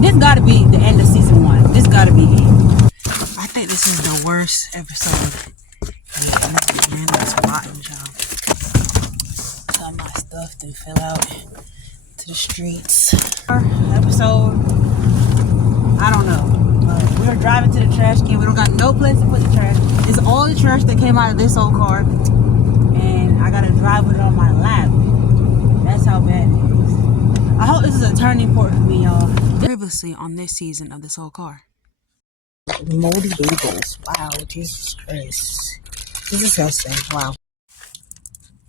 This gotta be the end of season 1. This gotta be it. I think this is the worst episode. Yeah, man, that's rotten, y'all. Got my stuff to fill out to the streets. Episode, I don't know. We were driving to the trash can. We don't got no place to put the trash. It's all the trash that came out of this old car, and I gotta drive with it on my lap. That's how bad it is. I hope this is a turning point for me, y'all. Previously on this season of this old car. Moldy bagels. Wow, Jesus Christ. This is disgusting. Wow.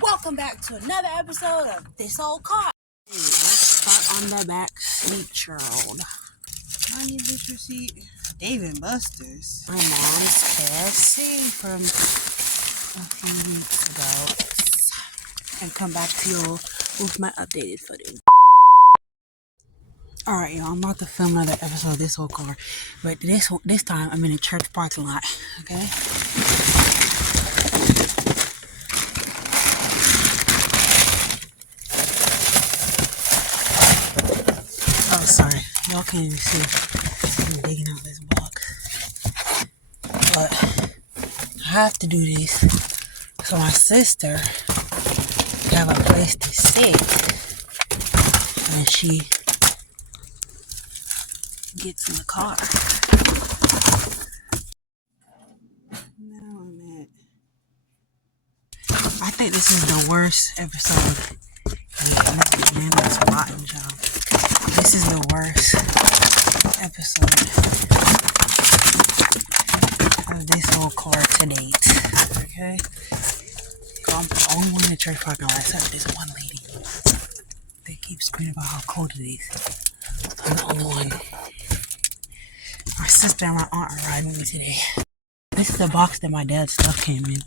Welcome back to another episode of This Old Car. Hey, let's start on the back seat, child. I need this receipt. Dave and Buster's. My mom's KFC from a few weeks ago. And come back to you with my updated footage. Alright, y'all, I'm about to film another episode of This Old Car. But this time, I'm in a church parking lot, okay? Oh, sorry. Y'all can't even see. I'm digging out this box. But I have to do this so my sister can have a place to sit. And she gets in the car. Now I'm at. I think this is the worst episode. Yeah, man, that's rotten, y'all. This is the worst episode of this whole car to date. Okay? I'm the only one in the church parking lot except this one lady. They keep screaming about how cold it is. I'm the only one. My sister and my aunt are riding with me today. This is the box that my dad's stuff came in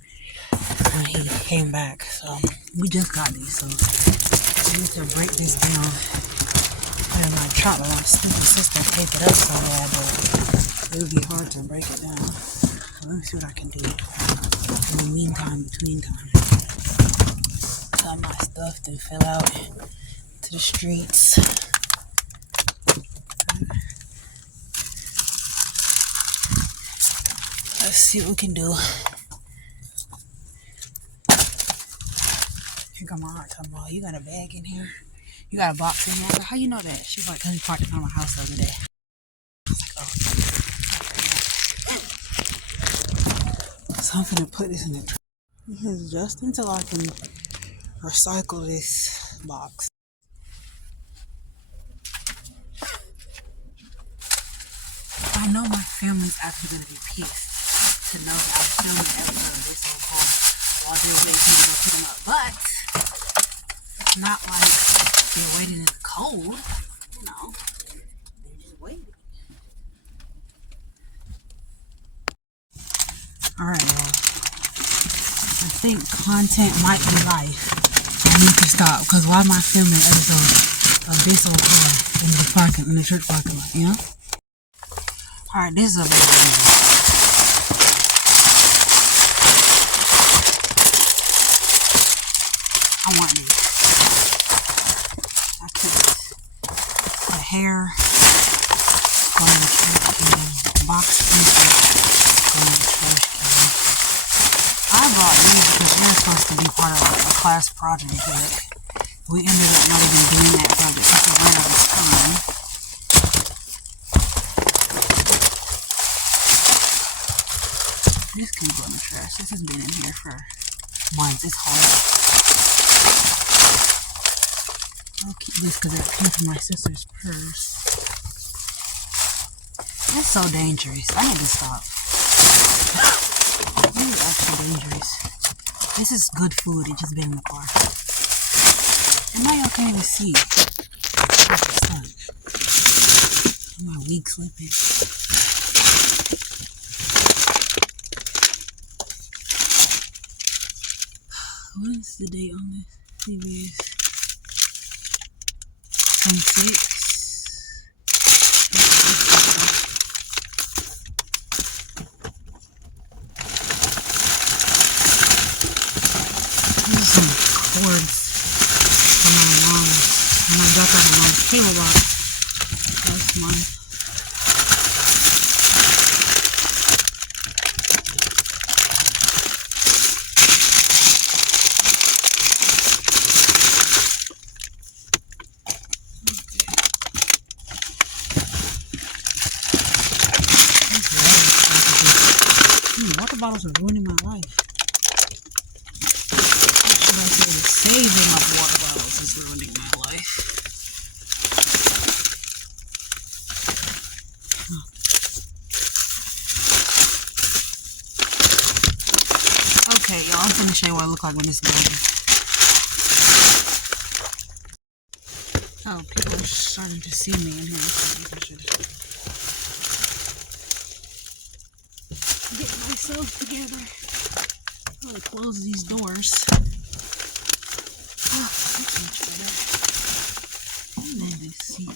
when he came back. So we just got these. So I need to break this down. Put it in my trunk. My stupid sister taped it up so bad, but it would be hard to break it down. So let me see what I can do in the meantime, between time. Got my stuff to fill out to the streets. Let's see what we can do. Here come my aunt talking about, you got a bag in here? You got a box in here? I said, how you know that? She's like, because we parked in front of my house the other day. I was like, oh. So I'm gonna put this in the truck. Because just until I can recycle this box. I know my family's actually gonna be pissed to know that I'm filming an episode of This Old Car while they're waiting for me to put them up. But it's not like they're waiting in the cold, you know. They're just waiting. Alright, y'all. I think content might be life. I need to stop because why am I filming an episode of This Old Car in the church parking lot, you know? Alright, this is a big video. I want this. I could. The hair. Going to the trash can. Box pieces. Going to the trash can. I bought these because they're supposed to be part of a class project, but we ended up not even doing that project because we ran out of time. This can go in the trash. This has been in here for months. It's hard. I'll keep this because it came from my sister's purse. That's so dangerous. I need to stop. This is actually dangerous. This is good food. It just been in the car. And now y'all can't even see. My wig slipping. What is the date on this? CBS 26. These are some cords from my mom. When I dropped off my mom's cable box last month. bottles are ruining my life. Should I say the saving of water bottles is ruining my life. Okay, y'all, I'm gonna show you what I look like when it's done. Oh, people are starting to see me in here. Get myself together. I'm gonna close these doors. Oh, that's much better. Let me see.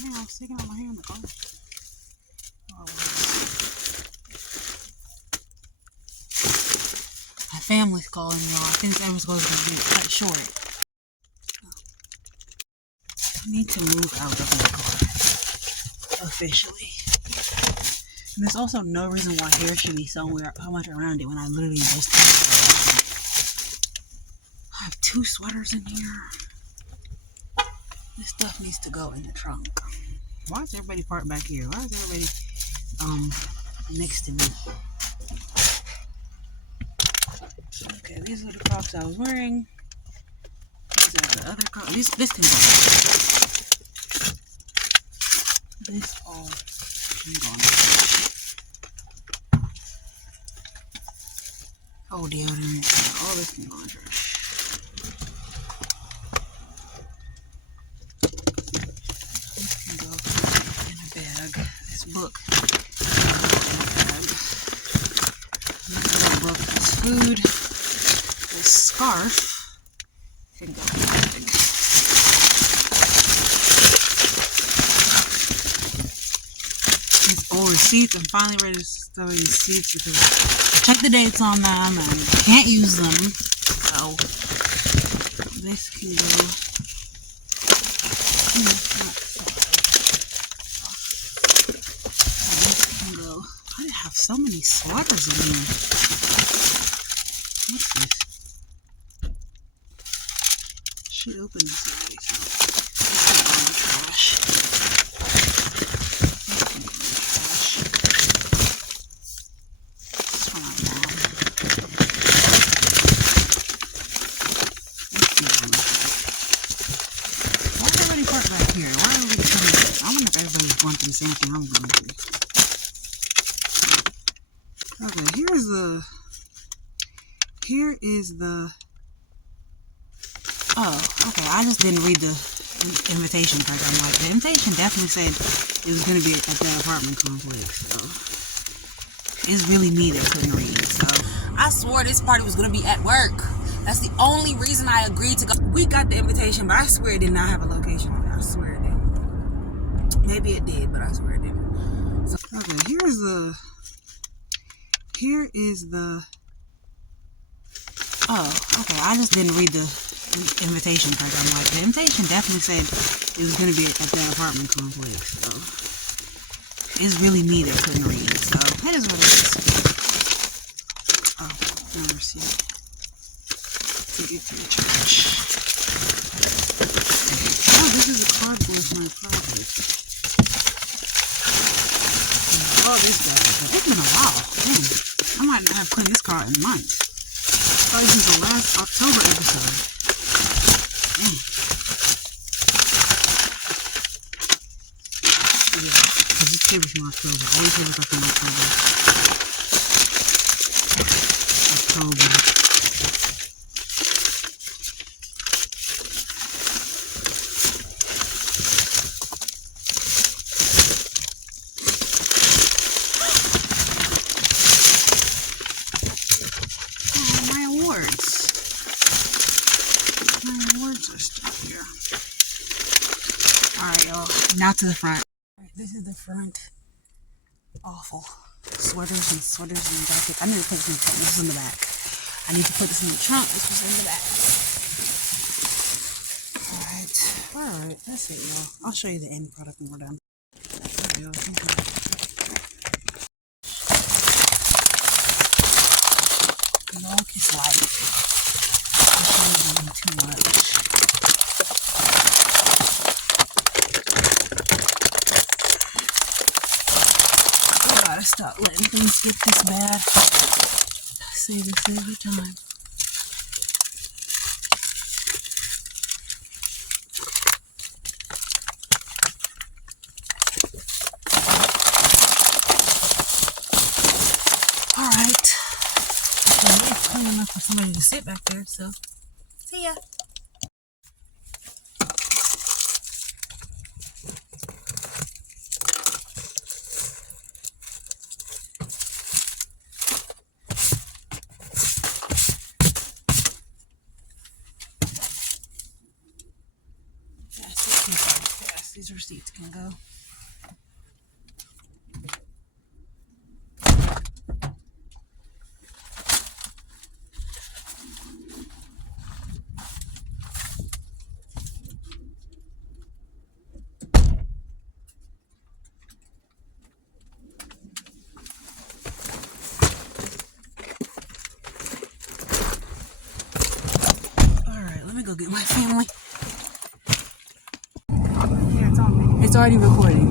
Man, I was sticking out my hair in the car. Oh, my family's calling, y'all. I think this episode's gonna be cut short. I need to move out of my car officially. And there's also no reason why hair should be somewhere how much around it when I literally just I have 2 sweaters in here. This stuff needs to go in the trunk. Why is everybody parked back here? Why is everybody next to me? Okay, these are the Crocs I was wearing. These are the other Crocs. This can go. This all can go on the trash. Oh, deodorant. All this can go on the trash. This can go in a bag. This book can go in a bag. This little book is food. This scarf can go in a bag. These old receipts, I'm finally ready to start these receipts because I checked the dates on them and I can't use them. So this can go. This can go. I have so many sweaters in here. What's this? Should open this already. So let's put it on the trash. Going through the same thing I'm going through. Okay, here is the oh, okay, I just didn't read the invitation part. I'm like, the invitation definitely said it was going to be at the apartment complex, so it's really me that couldn't read. So I swore this party was going to be at work. That's the only reason I agreed to go. We got the invitation, but I swear it did not have a location on it. I swear it didn't. Maybe it did, but I swear it didn't. So, okay, here is the oh, okay, I just didn't read the invitation part. I'm like, the invitation definitely said it was going to be at the apartment complex, so it's really me that couldn't read. So that is what it is. Oh, no receipt. Take it to the church. Oh, this is a cardboard for my property. Oh, this stuff. It's been a while. Dang. I might not have cleaned this car in months. Probably since the last October episode. Dang. Yeah, because this paper's from October. All these papers are from October. Now to the front. Right, this is the front. Awful. Sweaters and jackets. I need to put this in the trunk. This is in the back. I need to put this in the trunk. This was in the back. Alright. That's it, y'all. I'll show you the end product when we're done. this light. It's shading too much. I gotta stop letting things get this bad. Save this every time. Alright. It's clean enough for somebody to sit back there, so see ya. These receipts can go. All right, let me go get my family. It's already recording.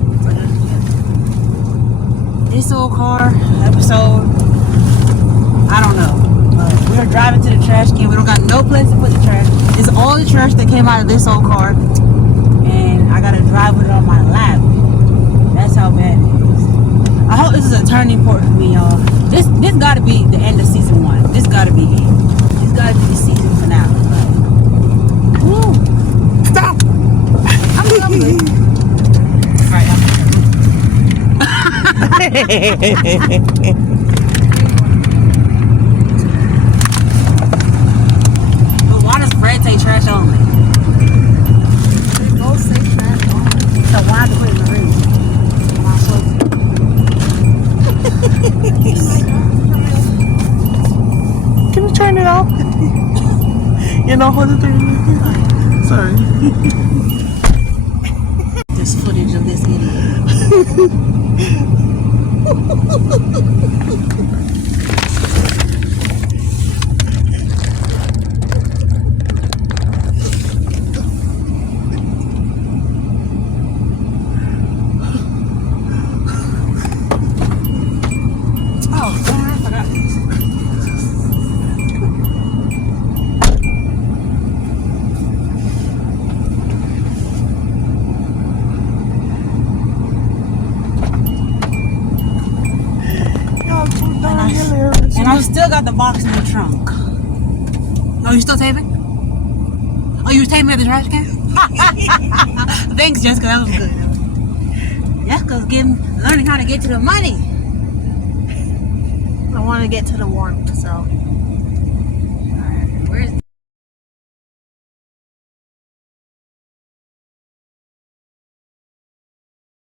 This old car episode, I don't know. We're driving to the trash can. We don't got no place to put the trash. It's all the trash that came out of this old car, and I gotta drive with it on my lap. That's how bad it is. I hope this is a turning point for me, y'all. This gotta be the end of season 1. This gotta be it. This gotta be the season finale. Like, woo! Stop! I'm good. But why does Fred say trash only? They both say trash only. So why do it in the room? Can you turn it off? You know how to turn it off? Sorry. There's footage of this idiot. And I still got the box in the trunk. Oh, you still taping? Oh, you was taping at the trash can? Thanks, Jessica. That was good. Jessica's learning how to get to the money. I want to get to the warmth, so.